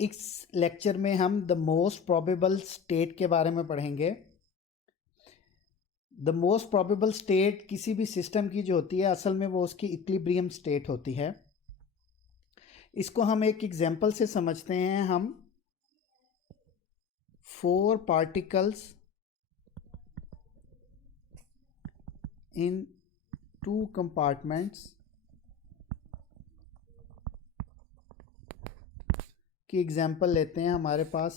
इस लेक्चर में हम द मोस्ट प्रोबेबल स्टेट के बारे में पढ़ेंगे। द मोस्ट प्रोबेबल स्टेट किसी भी सिस्टम की जो होती है असल में वो उसकी इक्विलिब्रियम स्टेट होती है। इसको हम एक एग्जांपल से समझते हैं। हम 4 पार्टिकल्स इन 2 कंपार्टमेंट्स की एग्जांपल लेते हैं। हमारे पास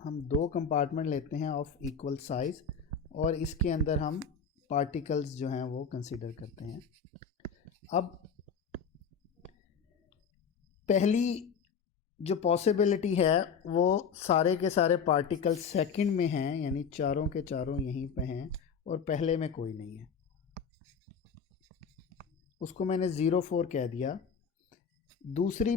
हम 2 कंपार्टमेंट लेते हैं ऑफ इक्वल साइज और इसके अंदर हम पार्टिकल्स जो हैं वो कंसीडर करते हैं। अब पहली जो पॉसिबिलिटी है वो सारे के सारे पार्टिकल्स सेकंड में हैं, यानी चारों के चारों यहीं पे हैं और पहले में कोई नहीं है। उसको मैंने 0 4 कह दिया। दूसरी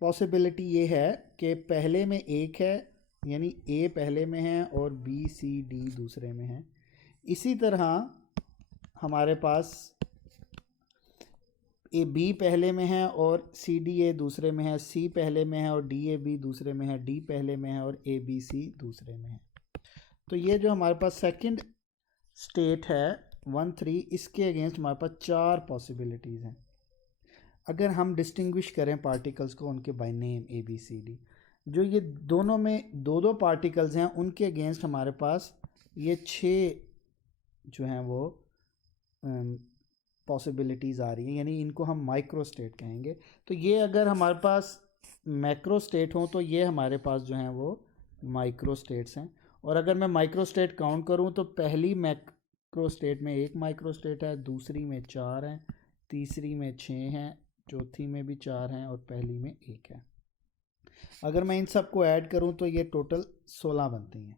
पॉसिबिलिटी ये है कि पहले में एक है, यानी ए पहले में है और बी सी डी दूसरे में है। इसी तरह हमारे पास ए बी पहले में है और सी डी ए दूसरे में है, सी पहले में है और डी ए बी दूसरे में है, डी पहले में है और ए बी सी दूसरे में है। तो ये जो हमारे पास सेकंड स्टेट है 1 3, इसके अगेंस्ट हमारे पास 4 पॉसिबिलिटीज़ हैं। अगर हम डिस्टिंग्विश करें पार्टिकल्स को उनके by name A B C D, जो ये दोनों में 2 पार्टिकल्स हैं उनके अगेंस्ट हमारे पास ये 6 जो हैं वो पॉसिबिलिटीज़ आ रही हैं, यानी इनको हम माइक्रो स्टेट कहेंगे। तो ये अगर हमारे पास मैक्रो स्टेट हो तो ये हमारे पास जो हैं वो माइक्रो स्टेट्स हैं। और अगर मैं माइक्रो स्टेट काउंट करूँ तो पहली मैक्रो स्टेट में 1 माइक्रो स्टेट है, दूसरी में 4 हैं, तीसरी में 6 हैं, चौथी में भी 4 हैं और पहली में 1 है। अगर मैं इन सब को ऐड करूं तो ये टोटल 16 बनती हैं।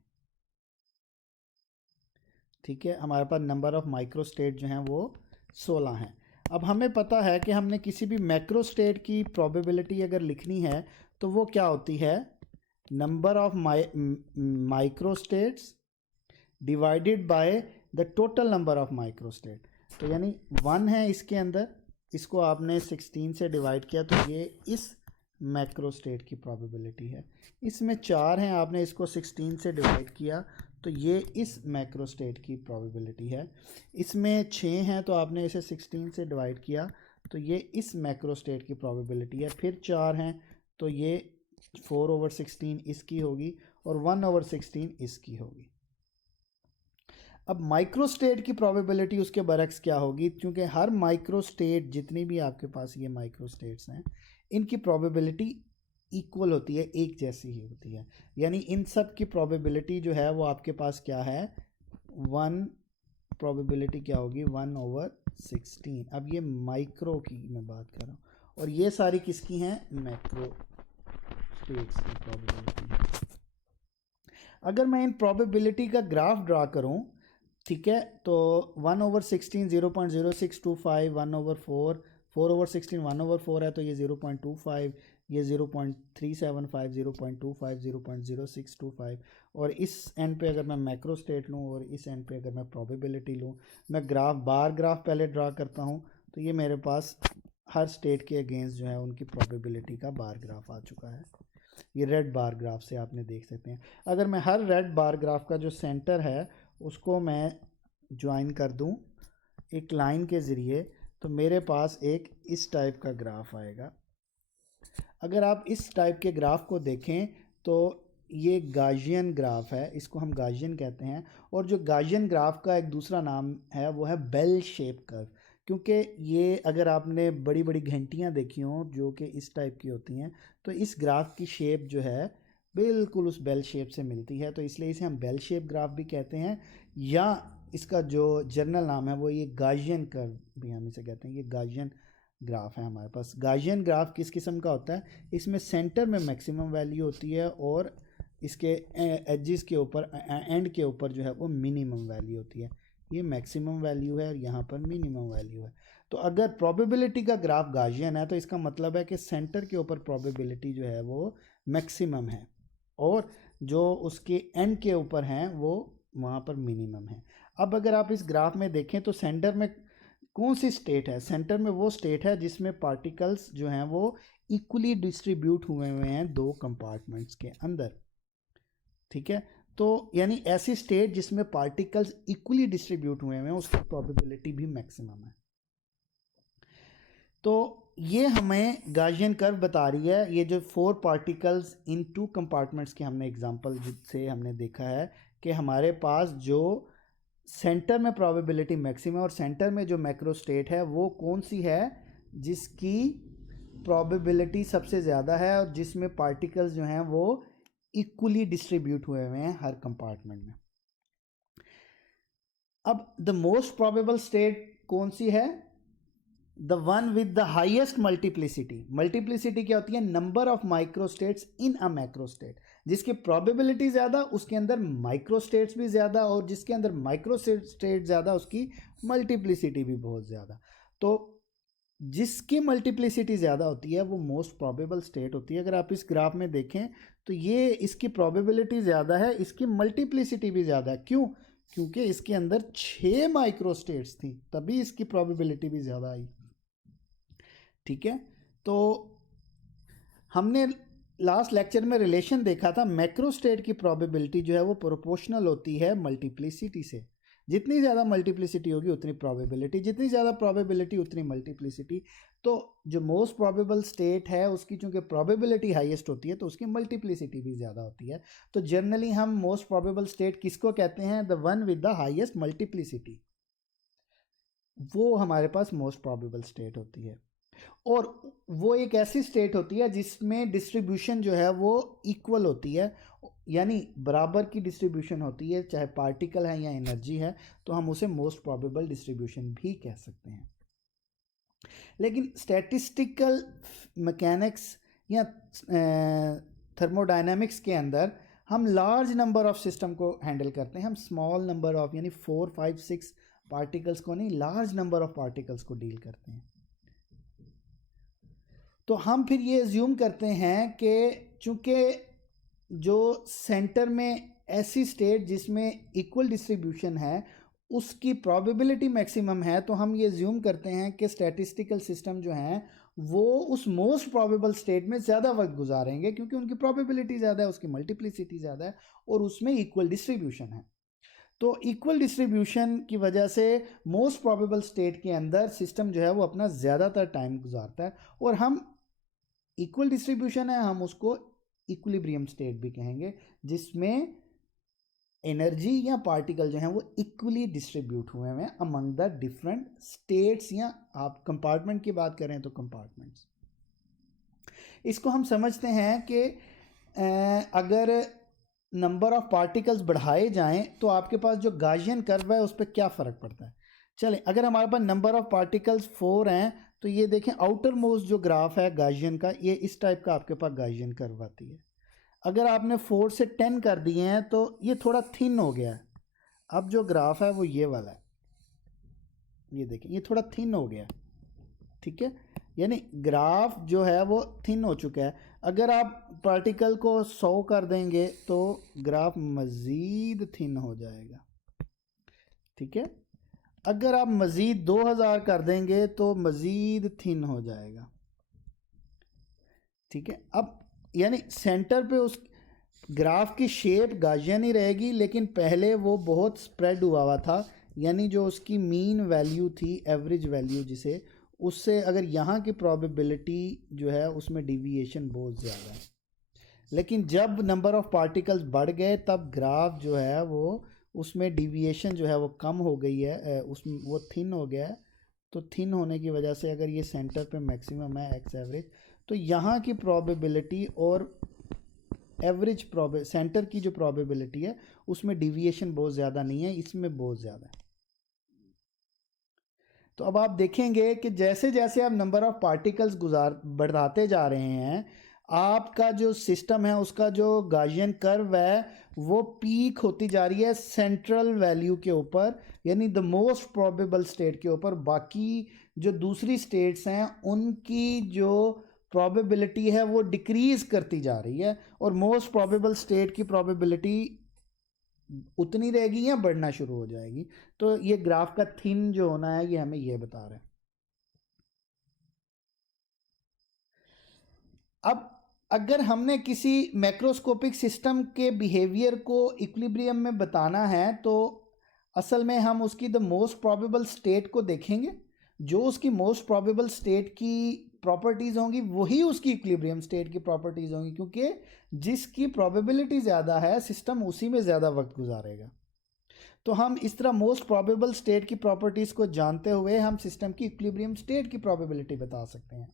ठीक है, हमारे पास नंबर ऑफ माइक्रो स्टेट जो हैं वो 16 हैं। अब हमें पता है कि हमने किसी भी मैक्रो स्टेट की प्रोबेबिलिटी अगर लिखनी है तो वो क्या होती है, number of micro states divided by the total number of micro state. तो यानी 1 है इसके अंदर, इसको आपने 16 से डिवाइड किया तो ये इस मैक्रो स्टेट की प्रोबेबिलिटी है। इसमें 4 हैं, आपने इसको 16 से डिवाइड किया तो ये इस मैक्रो स्टेट की प्रोबेबिलिटी है। इसमें 6 हैं तो आपने इसे 16 से डिवाइड किया तो ये इस मैक्रो स्टेट की प्रोबेबिलिटी है। फिर 4 हैं तो ये 4/16 इसकी होगी और 1/16 इसकी होगी। अब माइक्रो स्टेट की प्रोबेबिलिटी उसके बरक्स क्या होगी, क्योंकि हर माइक्रो स्टेट जितनी भी आपके पास ये माइक्रो स्टेट्स हैं इनकी प्रोबेबिलिटी इक्वल होती है, एक जैसी ही होती है। यानी इन सब की प्रोबेबिलिटी जो है वो आपके पास क्या है, 1 प्रोबेबिलिटी क्या होगी 1/16। अब ये माइक्रो की मैं बात कर रहा हूँ और ये सारी किसकी हैं, मैक्रो स्टेट्स की प्रोबेबिलिटी है। अगर मैं इन प्रोबेबिलिटी का ग्राफ ड्रा करूँ, ठीक है, तो 1/16 0.0625, 1/4 4/16 1/4 है तो ये 0.25, ये 0.375, 0.25, 0.0625। और इस एंड पे अगर मैं मैक्रो स्टेट लूँ और इस एंड पे अगर मैं प्रोबेबिलिटी लूँ, मैं बार ग्राफ पहले ड्रा करता हूँ तो ये मेरे पास हर स्टेट के अगेंस्ट जो है उनकी प्रोबेबिलिटी का बार ग्राफ आ चुका है। ये रेड बार ग्राफ से आपने देख सकते हैं। अगर मैं हर रेड बार ग्राफ का जो सेंटर है उसको मैं ज्वाइन कर दूं एक लाइन के ज़रिए तो मेरे पास एक इस टाइप का ग्राफ आएगा। अगर आप इस टाइप के ग्राफ को देखें तो ये गाजियन ग्राफ है, इसको हम गाजियन कहते हैं। और जो गाजियन ग्राफ का एक दूसरा नाम है वो है बेल शेप कर्व, क्योंकि ये अगर आपने बड़ी बड़ी घंटियाँ देखी हों जो कि इस टाइप की होती हैं तो इस ग्राफ की शेप जो है बिल्कुल उस बेल शेप से मिलती है, तो इसलिए इसे हम बेल शेप ग्राफ भी कहते हैं। या इसका जो जर्नल नाम है वो ये गाजियन कर्व भी हम इसे कहते हैं। ये गाजियन ग्राफ है हमारे पास। गाजियन ग्राफ किस किस्म का होता है, इसमें सेंटर में मैक्सिमम वैल्यू होती है और इसके एजेस के ऊपर एंड के ऊपर जो है वो मिनिमम वैल्यू होती है। ये मैक्सिमम वैल्यू है और यहाँ पर मिनिमम वैल्यू है। तो अगर प्रोबेबिलिटी का ग्राफ गाजियन है तो इसका मतलब है कि सेंटर के ऊपर प्रोबेबिलिटी जो है वो मैक्सिमम है और जो उसके एंड के ऊपर हैं वो वहाँ पर मिनिमम है। अब अगर आप इस ग्राफ में देखें तो सेंटर में कौन सी स्टेट है, सेंटर में वो स्टेट है जिसमें पार्टिकल्स जो हैं वो इक्वली डिस्ट्रीब्यूट हुए हैं दो कंपार्टमेंट्स के अंदर, ठीक है। तो यानी ऐसी स्टेट जिसमें पार्टिकल्स इक्वली डिस्ट्रीब्यूट हुए हैं उसकी प्रोबेबिलिटी भी मैक्सिमम है। तो ये हमें गाउसियन कर्व बता रही है। ये जो 4 पार्टिकल्स इन 2 कंपार्टमेंट्स के हमने एग्जांपल से हमने देखा है कि हमारे पास जो सेंटर में प्रोबेबिलिटी मैक्सिमम है और सेंटर में जो मैक्रो स्टेट है वो कौन सी है, जिसकी प्रोबेबिलिटी सबसे ज़्यादा है और जिसमें पार्टिकल्स जो हैं वो इक्वली डिस्ट्रीब्यूट हुए हैं हर कंपार्टमेंट में। अब द मोस्ट प्रोबेबल स्टेट कौन सी है? The one with the highest multiplicity. Multiplicity क्या होती है? Number of microstates in a macrostate. जिसकी प्रोबेबिलिटी ज़्यादा उसके अंदर माइक्रोस्टेट्स भी ज़्यादा, और जिसके अंदर माइक्रोस्टेट ज़्यादा उसकी मल्टीप्लिसिटी भी बहुत ज़्यादा। तो जिसकी मल्टीप्लिसिटी ज़्यादा होती है वो मोस्ट प्रोबेबल स्टेट होती है। अगर आप इस ग्राफ में देखें तो ये इसकी प्रोबेबिलिटी ज़्यादा है, इसकी मल्टीप्लिसिटी भी ज़्यादा है। क्यों? क्योंकि इसके अंदर 6 माइक्रोस्टेट्स थी, तभी इसकी प्रोबेबिलिटी भी ज़्यादा आई, ठीक है। तो हमने लास्ट लेक्चर में रिलेशन देखा था, मैक्रो स्टेट की प्रोबेबिलिटी जो है वो प्रोपोर्शनल होती है मल्टीप्लिसिटी से। जितनी ज़्यादा मल्टीप्लिसिटी होगी उतनी प्रोबेबिलिटी, जितनी ज़्यादा प्रोबेबिलिटी उतनी मल्टीप्लिसिटी। तो जो मोस्ट प्रोबेबल स्टेट है उसकी चूंकि प्रोबेबिलिटी हाईएस्ट होती है तो उसकी मल्टीप्लिसिटी भी ज़्यादा होती है। तो जनरली हम मोस्ट प्रोबेबल स्टेट किसको कहते हैं? The one with the highest multiplicity, वो हमारे पास मोस्ट प्रोबेबल स्टेट होती है। और वो एक ऐसी स्टेट होती है जिसमें डिस्ट्रीब्यूशन जो है वो इक्वल होती है, यानी बराबर की डिस्ट्रीब्यूशन होती है, चाहे पार्टिकल है या एनर्जी है, तो हम उसे मोस्ट प्रोबेबल डिस्ट्रीब्यूशन भी कह सकते हैं। लेकिन स्टैटिस्टिकल मैकेनिक्स या थर्मोडायनामिक्स के अंदर हम लार्ज नंबर ऑफ सिस्टम को हैंडल करते हैं। हम स्मॉल नंबर ऑफ यानी 4, 5, 6 पार्टिकल्स को नहीं, लार्ज नंबर ऑफ पार्टिकल्स को डील करते हैं। तो हम फिर ये एज्यूम करते हैं कि चूंकि जो सेंटर में ऐसी स्टेट जिसमें इक्वल डिस्ट्रीब्यूशन है उसकी प्रोबेबिलिटी मैक्सिमम है, तो हम ये एज्यूम करते हैं कि स्टैटिस्टिकल सिस्टम जो हैं वो उस मोस्ट प्रोबेबल स्टेट में ज़्यादा वक्त गुजारेंगे क्योंकि उनकी प्रोबेबिलिटी ज़्यादा है, उसकी मल्टीप्लिसिटी ज़्यादा है और उसमें इक्वल डिस्ट्रीब्यूशन है। तो इक्वल डिस्ट्रीब्यूशन की वजह से मोस्ट प्रोबेबल स्टेट के अंदर सिस्टम जो है वो अपना ज़्यादातर टाइम गुजारता है, और हम इक्वल डिस्ट्रीब्यूशन है हम उसको इक्विलिब्रियम स्टेट भी कहेंगे, जिसमें एनर्जी या पार्टिकल जो हैं वो इक्वली डिस्ट्रीब्यूट हुए हैं अमंग द डिफरेंट स्टेट्स, या आप कंपार्टमेंट की बात करें तो कंपार्टमेंट्स। इसको हम समझते हैं कि अगर नंबर ऑफ पार्टिकल्स बढ़ाए जाएं तो आपके पास जो गाउसियन कर्व है उस पर क्या फ़र्क पड़ता है। चलें, अगर हमारे पास नंबर ऑफ पार्टिकल्स 4 हैं तो ये देखें आउटर मोस्ट जो ग्राफ है गाउसियन का, ये इस टाइप का आपके पास गाउसियन कर्व आती है। अगर आपने 4 से 10 कर दिए हैं तो ये थोड़ा थिन हो गया है। अब जो ग्राफ है वो ये वाला है, ये देखें ये थोड़ा थिन हो गया है, ठीक है, यानी ग्राफ जो है वो थिन हो चुका है। अगर आप पार्टिकल को 100 कर देंगे तो ग्राफ मज़ीद थिन हो जाएगा, ठीक है। अगर आप मज़ीद 2000 कर देंगे तो मज़ीद थिन हो जाएगा, ठीक है। अब यानी सेंटर पे उस ग्राफ की शेप गाउसियन ही रहेगी, लेकिन पहले वो बहुत स्प्रेड हुआ था, यानी जो उसकी मीन वैल्यू थी, एवरेज वैल्यू जिसे, उससे अगर यहाँ की प्रोबेबिलिटी जो है उसमें डिविएशन बहुत ज़्यादा है। लेकिन जब नंबर ऑफ पार्टिकल्स बढ़ गए तब ग्राफ जो है वो उसमें डिविएशन जो है वो कम हो गई है, उसमें वो थिन हो गया है। तो थिन होने की वजह से अगर ये सेंटर पे मैक्सिमम है एक्स एवरेज, तो यहाँ की प्रोबेबिलिटी और एवरेज सेंटर की जो प्रोबेबिलिटी है उसमें डिविएशन बहुत ज़्यादा नहीं है, इसमें बहुत ज़्यादा है। तो अब आप देखेंगे कि जैसे जैसे आप नंबर ऑफ पार्टिकल्स बढ़ाते जा रहे हैं, आपका जो सिस्टम है उसका जो गाउसियन कर्व है वो पीक होती जा रही है सेंट्रल वैल्यू के ऊपर, यानी द मोस्ट प्रोबेबल स्टेट के ऊपर। बाकी जो दूसरी स्टेट्स हैं उनकी जो प्रोबेबिलिटी है वो डिक्रीज करती जा रही है, और मोस्ट प्रोबेबल स्टेट की प्रोबेबिलिटी उतनी रहेगी या बढ़ना शुरू हो जाएगी। तो ये ग्राफ का थिन जो होना है ये हमें ये बता रहा है। अब अगर हमने किसी मैक्रोस्कोपिक सिस्टम के बिहेवियर को इक्विलिब्रियम में बताना है तो असल में हम उसकी द मोस्ट प्रोबेबल स्टेट को देखेंगे। जो उसकी मोस्ट प्रोबेबल स्टेट की प्रॉपर्टीज़ होंगी वही उसकी इक्विलिब्रियम स्टेट की प्रॉपर्टीज़ होंगी, क्योंकि जिसकी प्रोबेबिलिटी ज़्यादा है सिस्टम उसी में ज़्यादा वक्त गुजारेगा। तो हम इस तरह मोस्ट प्रोबेबल स्टेट की प्रॉपर्टीज़ को जानते हुए हम सिस्टम की इक्विलिब्रियम स्टेट की प्रोबेबिलिटी बता सकते हैं।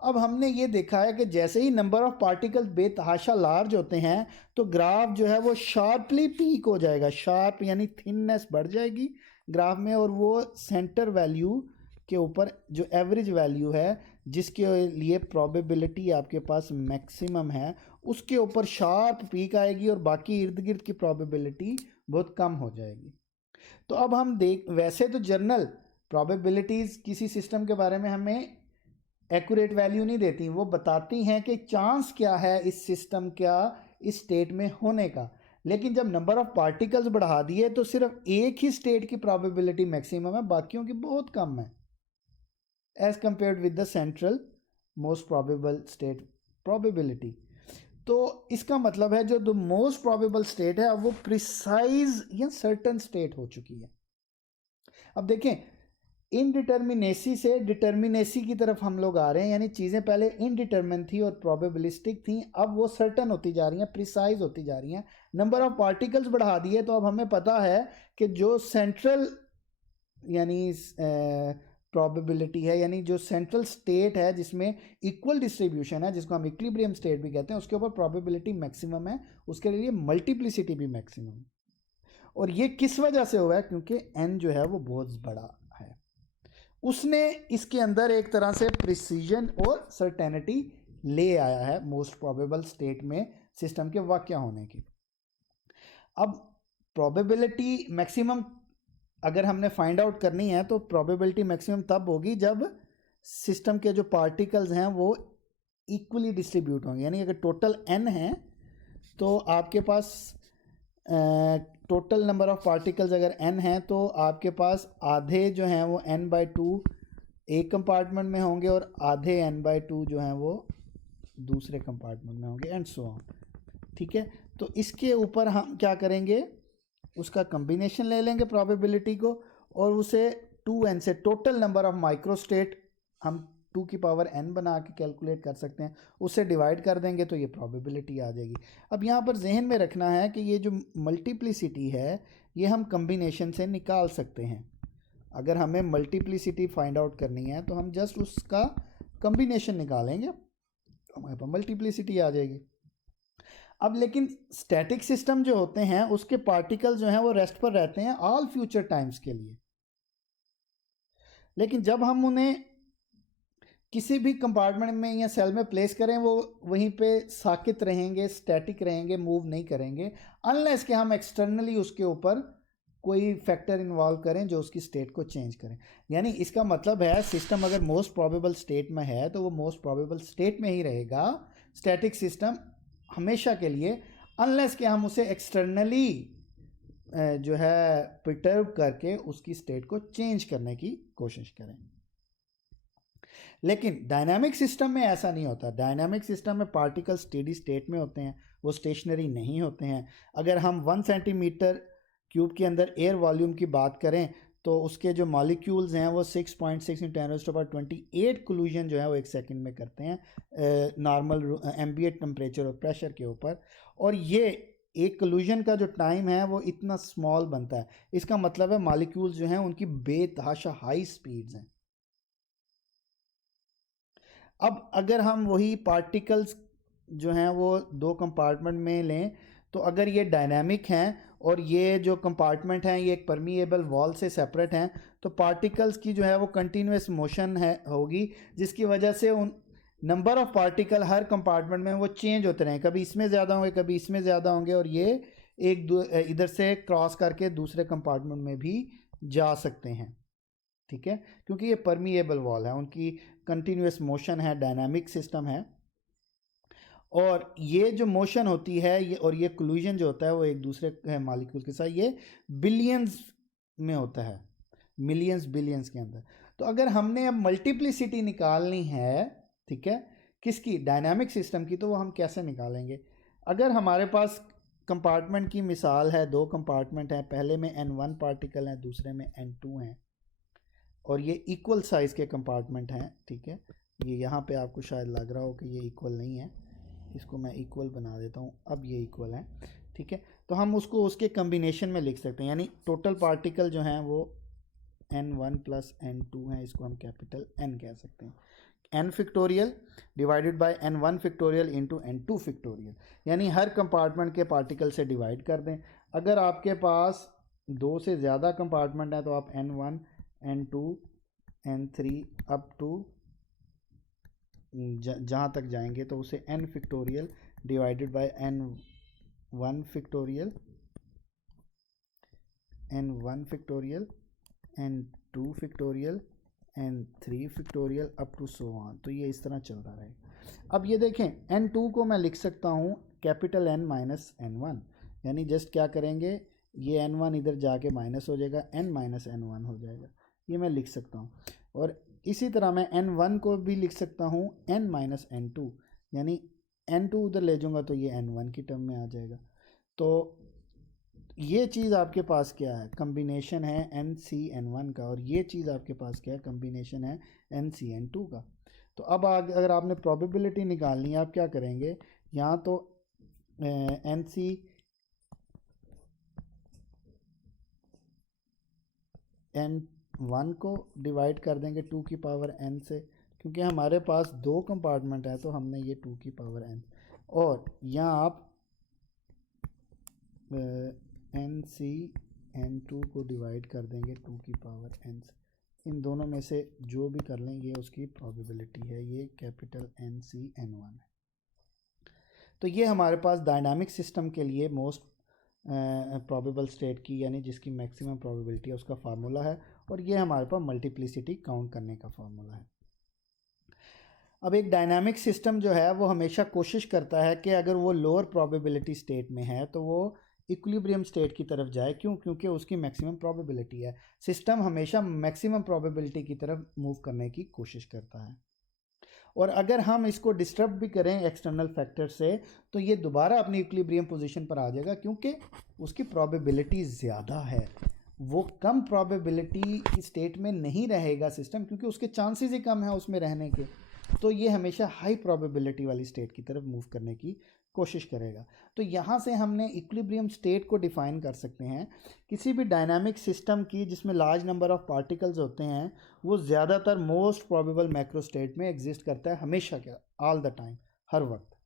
अब हमने ये देखा है कि जैसे ही नंबर ऑफ पार्टिकल्स बेतहाशा लार्ज होते हैं तो ग्राफ जो है वो शार्पली पीक हो जाएगा। शार्प यानी थिननेस बढ़ जाएगी ग्राफ में, और वो सेंटर वैल्यू के ऊपर जो एवरेज वैल्यू है जिसके लिए प्रोबेबिलिटी आपके पास मैक्सिमम है उसके ऊपर शार्प पीक आएगी और बाकी इर्द गिर्द की प्रोबेबिलिटी बहुत कम हो जाएगी। तो अब हम वैसे तो जर्नल प्रोबेबिलिटीज़ किसी सिस्टम के बारे में हमें एक्यूरेट वैल्यू नहीं देती, वो बताती हैं कि चांस क्या है इस सिस्टम का इस स्टेट में होने का। लेकिन जब नंबर ऑफ पार्टिकल्स बढ़ा दिए तो सिर्फ एक ही स्टेट की प्रोबेबिलिटी मैक्सिमम है, बाकियों की बहुत कम है as compared with the central most probable state probability. तो इसका मतलब है जो द मोस्ट प्रोबेबल स्टेट है अब वो प्रिसाइज या सर्टन स्टेट हो चुकी है। अब देखें, इनडिटर्मिनेसी से डिटर्मिनेसी की तरफ हम लोग आ रहे हैं, यानी चीज़ें पहले इनडिटर्मिन थी और प्रोबेबिलिस्टिक थी, अब वो सर्टन होती जा रही हैं, प्रिसाइज होती जा रही हैं। नंबर ऑफ पार्टिकल्स बढ़ा दिए तो अब हमें पता है कि जो सेंट्रल यानी प्रोबेबिलिटी है, यानी जो सेंट्रल स्टेट है जिसमें इक्वल डिस्ट्रीब्यूशन है जिसको हम इक्विलिब्रियम स्टेट भी कहते हैं उसके ऊपर प्रोबेबिलिटी मैक्सिमम है, उसके लिए मल्टीप्लिसिटी भी मैक्सिमम है। और ये किस वजह से हुआ है? क्योंकि n जो है वो बहुत बड़ा है, उसने इसके अंदर एक तरह से प्रिसीजन और सर्टेनिटी ले आया है मोस्ट प्रोबेबल स्टेट में सिस्टम के वाक़या होने की। अब प्रोबेबिलिटी मैक्सिमम अगर हमने फाइंड आउट करनी है तो प्रोबेबिलिटी मैक्सिमम तब होगी जब सिस्टम के जो पार्टिकल्स हैं वो इक्वली डिस्ट्रीब्यूट होंगे। यानी अगर टोटल n है तो आपके पास टोटल नंबर ऑफ पार्टिकल्स अगर n हैं तो आपके पास आधे जो हैं वो n/2 एक कंपार्टमेंट में होंगे और आधे n/2 जो हैं वो दूसरे कंपार्टमेंट में होंगे एंड सो ऑन। ठीक है, तो इसके ऊपर हम क्या करेंगे, उसका कम्बिनेशन ले लेंगे प्रोबेबिलिटी को और उसे 2n से टोटल नंबर ऑफ माइक्रोस्टेट हम 2 की पावर n बना के कैलकुलेट कर सकते हैं, उससे डिवाइड कर देंगे तो ये प्रोबेबिलिटी आ जाएगी। अब यहाँ पर जहन में रखना है कि ये जो मल्टीप्लिसिटी है ये हम कम्बिनेशन से निकाल सकते हैं। अगर हमें मल्टीप्लिसिटी फाइंड आउट करनी है तो हम जस्ट उसका कम्बिनेशन निकालेंगे तो हमारे पास मल्टीप्लिसिटी आ जाएगी। अब लेकिन स्टैटिक सिस्टम जो होते हैं उसके पार्टिकल जो हैं वो रेस्ट पर रहते हैं ऑल फ्यूचर टाइम्स के लिए, लेकिन जब हम उन्हें किसी भी कंपार्टमेंट में या सेल में प्लेस करें वो वहीं पे साकित रहेंगे, स्टैटिक रहेंगे, मूव नहीं करेंगे अनलेस कि हम एक्सटर्नली उसके ऊपर कोई फैक्टर इन्वॉल्व करें जो उसकी स्टेट को चेंज करें। यानी इसका मतलब है सिस्टम अगर मोस्ट प्रोबेबल स्टेट में है तो वो मोस्ट प्रोबेबल स्टेट में ही रहेगा स्टैटिक सिस्टम हमेशा के लिए, अनलेस कि हम उसे एक्सटर्नली जो है परटर्ब करके उसकी स्टेट को चेंज करने की कोशिश करें। लेकिन डायनामिक सिस्टम में ऐसा नहीं होता। डायनामिक सिस्टम में पार्टिकल स्टेडी स्टेट में होते हैं, वो स्टेशनरी नहीं होते हैं। अगर हम 1 सेंटीमीटर क्यूब के अंदर एयर वॉल्यूम की बात करें तो उसके जो मॉलिक्यूल्स हैं वो 6.6 × 10⁻28 कोलिजन जो है वो 1 सेकंड में करते हैं नॉर्मल एम्बिएंट टेम्परेचर और प्रेशर के ऊपर, और ये एक कोलिजन का जो टाइम है वो इतना स्मॉल बनता है। इसका मतलब है मॉलिक्यूल्स जो हैं उनकी बेतहाशा हाई स्पीड्स हैं। अब अगर हम वही पार्टिकल्स जो हैं वो 2 कंपार्टमेंट में लें तो अगर ये डायनामिक हैं और ये जो कंपार्टमेंट हैं ये एक परमिएबल वॉल से सेपरेट हैं तो पार्टिकल्स की जो है वो कंटिन्यूस मोशन है होगी, जिसकी वजह से उन number of particle her compartment में वो चेंज होते रहें, कभी इसमें ज़्यादा होंगे कभी इसमें ज़्यादा होंगे और ये इधर से क्रॉस करके दूसरे कंपार्टमेंट में भी जा सकते हैं। ठीक है, क्योंकि ये परमिएबल वॉल है, उनकी कंटिन्यूस मोशन है, डायनामिक सिस्टम है, और ये जो मोशन होती है ये और ये कोलिजन जो होता है वो एक दूसरे मॉलिक्यूल के साथ ये बिलियंस में होता है, मिलियंस बिलियंस के अंदर। तो अगर हमने अब मल्टीप्लिसिटी निकालनी है, ठीक है, किसकी, डायनामिक सिस्टम की, तो वो हम कैसे निकालेंगे। अगर हमारे पास कंपार्टमेंट की मिसाल है, दो कंपार्टमेंट हैं, पहले में N1 पार्टिकल हैं, दूसरे में N2 हैं, और ये इक्वल साइज़ के कंपार्टमेंट हैं, ठीक है। ये यहाँ पे आपको शायद लग रहा हो कि ये इक्वल नहीं है, इसको मैं इक्वल बना देता हूँ, अब ये इक्वल है, ठीक है। तो हम उसको उसके कम्बिनेशन में लिख सकते हैं, यानी टोटल पार्टिकल जो हैं वो N1 प्लस N2 हैं, इसको हम कैपिटल N कह सकते हैं। N factorial divided by N1 factorial into N2 factorial, यानी हर कंपार्टमेंट के पार्टिकल से डिवाइड कर दें। अगर आपके पास दो से ज़्यादा कंपार्टमेंट हैं तो आप N1 N2 N3 up to जहाँ तक जाएंगे तो उसे N factorial divided by N1 factorial, N1 factorial, N2 factorial, N3 factorial up to so on. तो ये इस तरह चलता रहेगा। अब ये देखें, N2 को मैं लिख सकता हूँ कैपिटल N माइनस N1, यानी जस्ट क्या करेंगे, ये N1 इधर जाके माइनस हो जाएगा, N माइनस N1 हो जाएगा, ये मैं लिख सकता हूँ। और इसी तरह मैं N1 को भी लिख सकता हूँ N माइनस N2, यानी N2 उधर ले जाऊँगा तो ये N1 की टर्म में आ जाएगा। तो ये चीज़ आपके पास क्या है, कम्बिनेशन है NCN1 का, और ये चीज़ आपके पास क्या है, कम्बिनेशन है NCN2 का। तो अब अगर आपने प्रोबेबिलिटी निकालनी है, आप क्या करेंगे, यहाँ तो NCN1 को डिवाइड कर देंगे 2 की पावर n से, क्योंकि हमारे पास दो कंपार्टमेंट है तो हमने ये 2 की पावर n, और यहाँ आप NCN2 को डिवाइड कर देंगे 2 की पावर n से। इन दोनों में से जो भी कर लें ये उसकी प्रोबेबिलिटी है, ये कैपिटल NCN1 है। तो ये हमारे पास डायनामिक सिस्टम के लिए मोस्ट प्रोबेबल स्टेट की, यानी जिसकी मैक्सिमम प्रोबेबिलिटी है, उसका फार्मूला है, और ये हमारे पास मल्टीप्लिसिटी काउंट करने का फार्मूला है। अब एक डायनामिक सिस्टम जो है वो हमेशा कोशिश करता है कि अगर वो लोअर प्रोबेबिलिटी स्टेट में है तो वो इक्विलिब्रियम स्टेट की तरफ जाए। क्यों? क्योंकि उसकी मैक्सिमम प्रोबेबिलिटी है। सिस्टम हमेशा मैक्सिमम प्रोबेबिलिटी की तरफ मूव करने की कोशिश करता है, और अगर हम इसको डिस्टर्ब भी करें एक्सटर्नल फैक्टर से तो ये दोबारा अपनी इक्विलिब्रियम पोजीशन पर आ जाएगा, क्योंकि उसकी प्रोबेबिलिटी ज़्यादा है। वो कम प्रोबेबिलिटी की स्टेट में नहीं रहेगा सिस्टम, क्योंकि उसके चांसेस ही कम है उसमें रहने के। तो ये हमेशा हाई प्रोबेबिलिटी वाली स्टेट की तरफ मूव करने की कोशिश करेगा। तो यहाँ से हमने इक्विलिब्रियम स्टेट को डिफाइन कर सकते हैं। किसी भी डायनामिक सिस्टम की जिसमें लार्ज नंबर ऑफ पार्टिकल्स होते हैं वो ज़्यादातर मोस्ट प्रोबेबल मैक्रो स्टेट में एग्जिस्ट करता है, हमेशा, क्या, ऑल द टाइम, हर वक्त।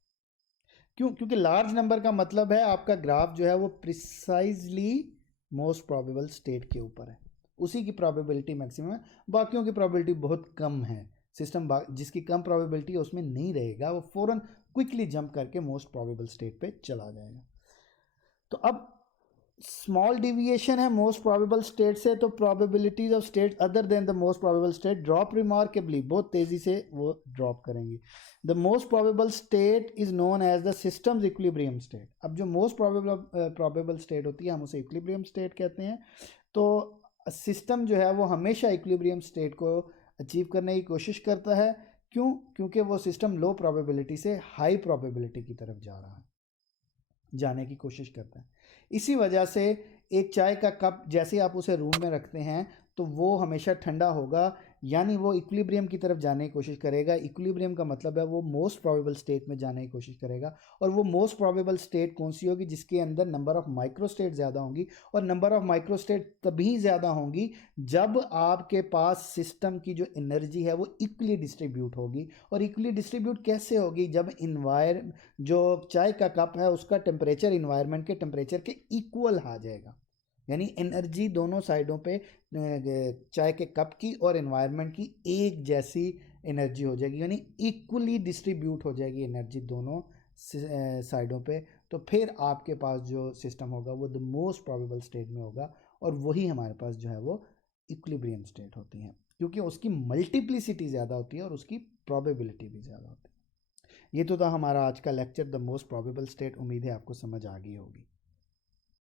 क्यों? क्योंकि लार्ज नंबर का मतलब है आपका ग्राफ जो है वो प्रिसाइजली मोस्ट प्रोबेबल स्टेट के ऊपर है, उसी की प्रोबेबिलिटी मैक्सिमम है, बाकियों की प्रोबेबिलिटी बहुत कम है। सिस्टम जिसकी कम प्रोबेबिलिटी है उसमें नहीं रहेगा, वो फ़ौरन क्विकली जंप करके मोस्ट प्रोबेबल स्टेट पे चला जाएगा। तो अब स्मॉल डिविएशन है मोस्ट प्रोबेबल स्टेट से, तो probabilities of state other than the most probable state drop remarkably, बहुत तेज़ी से वो ड्रॉप करेंगी। The most probable state is known as the system's equilibrium state. अब जो मोस्ट प्रोबेबल स्टेट होती है हम उसे इक्विलिब्रियम स्टेट कहते हैं। तो सिस्टम जो है वो हमेशा इक्विलिब्रियम स्टेट को अचीव करने की कोशिश करता है। क्यों? क्योंकि वो सिस्टम लो प्रोबेबिलिटी से हाई प्रोबेबिलिटी की तरफ जाने की कोशिश करता है। इसी वजह से एक चाय का कप जैसे आप उसे रूम में रखते हैं तो वो हमेशा ठंडा होगा, यानी वो इक्विलिब्रियम की तरफ जाने की कोशिश करेगा। इक्विलिब्रियम का मतलब है वो मोस्ट प्रोबेबल स्टेट में जाने की कोशिश करेगा, और वो मोस्ट प्रोबेबल स्टेट कौन सी होगी? जिसके अंदर नंबर ऑफ माइक्रो स्टेट ज़्यादा होंगी, और नंबर ऑफ माइक्रो स्टेट तभी ज़्यादा होंगी जब आपके पास सिस्टम की जो एनर्जी है वो इक्वली डिस्ट्रीब्यूट होगी। और इक्वली डिस्ट्रीब्यूट कैसे होगी? जब जो चाय का कप है उसका टेम्परेचर इन्वायरमेंट के टेम्परेचर के इक्वल आ जाएगा, यानी एनर्जी दोनों साइडों पे चाय के कप की और एनवायरनमेंट की एक जैसी एनर्जी हो जाएगी, यानी इक्वली डिस्ट्रीब्यूट हो जाएगी एनर्जी दोनों साइडों पे। तो फिर आपके पास जो सिस्टम होगा वो द मोस्ट प्रोबेबल स्टेट में होगा, और वही हमारे पास जो है वो इक्विलिब्रियम स्टेट होती है, क्योंकि उसकी मल्टीप्लिसिटी ज़्यादा होती है और उसकी प्रोबेबिलिटी भी ज़्यादा होती है। ये तो था हमारा आज का lecture the most probable state. उम्मीद है आपको समझ आ गई होगी।